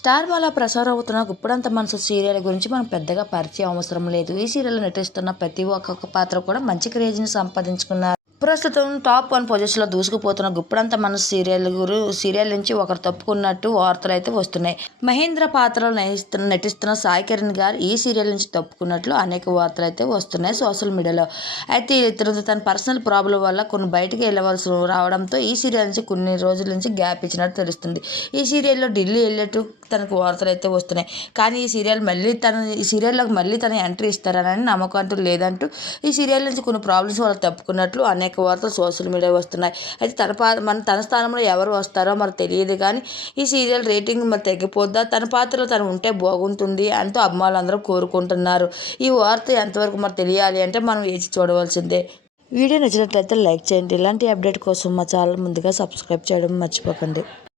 Star వాళ్ళ ప్రసారం అవుతున్న గుప్పుడంత మనసు సీరియల్ గురించి మనం పెద్దగా పరిచయం అవసరం లేదు. ఈ సీరియల్లో నటిస్తున్న ప్రతి ఒక్కొక్క పాత్ర కూడా మంచి క్రేజ్ని సంపాదించుకున్నారు. ప్రస్తుతం టాప్ వన్ పొజిషన్లో దూసుకుపోతున్న గుప్పుడంత మనసు సీరియల్ గురు సీరియల్ నుంచి ఒకరు తప్పుకున్నట్టు వార్తలు అయితే వస్తున్నాయి. మహేంద్ర పాత్రలో నటిస్తున్న నటిస్తున్న సాయి కిరణ్ గారు ఈ సీరియల్ నుంచి తప్పుకున్నట్లు అనేక వార్తలు అయితే వస్తున్నాయి సోషల్ మీడియాలో. అయితే ఇతను తన పర్సనల్ ప్రాబ్లం వల్ల కొన్ని బయటకు వెళ్ళవలసి రావడంతో ఈ సీరియల్ నుంచి కొన్ని రోజుల నుంచి గ్యాప్ ఇచ్చినట్టు తెలుస్తుంది. ఈ సీరియల్లో ఢిల్లీ వెళ్ళేట్టు తనకు వార్తలు అయితే వస్తున్నాయి. కానీ ఈ సీరియల్ మళ్ళీ తన ఈ సీరియల్లోకి మళ్ళీ తన ఎంట్రీ ఇస్తారని నమ్మకం అంటూ లేదంటూ ఈ సీరియల్ నుంచి కొన్ని ప్రాబ్లమ్స్ వాళ్ళు తప్పుకున్నట్లు అనేక వార్తలు సోషల్ మీడియా వస్తున్నాయి. అయితే తన పా మన తన స్థానంలో ఎవరు వస్తారో మరి తెలియదు కానీ ఈ సీరియల్ రేటింగ్ మరి తగ్గిపోద్దా? తన పాత్రలో తను ఉంటే బాగుంటుంది అంటూ అభిమానులు అందరూ కోరుకుంటున్నారు. ఈ వార్త ఎంతవరకు మరి తెలియాలి అంటే మనం వేచి చూడవలసిందే. వీడియో నచ్చినట్లయితే లైక్ చేయండి. ఇలాంటి అప్డేట్ కోసం మా ఛానల్ ముందుగా సబ్స్క్రైబ్ చేయడం మర్చిపోకండి.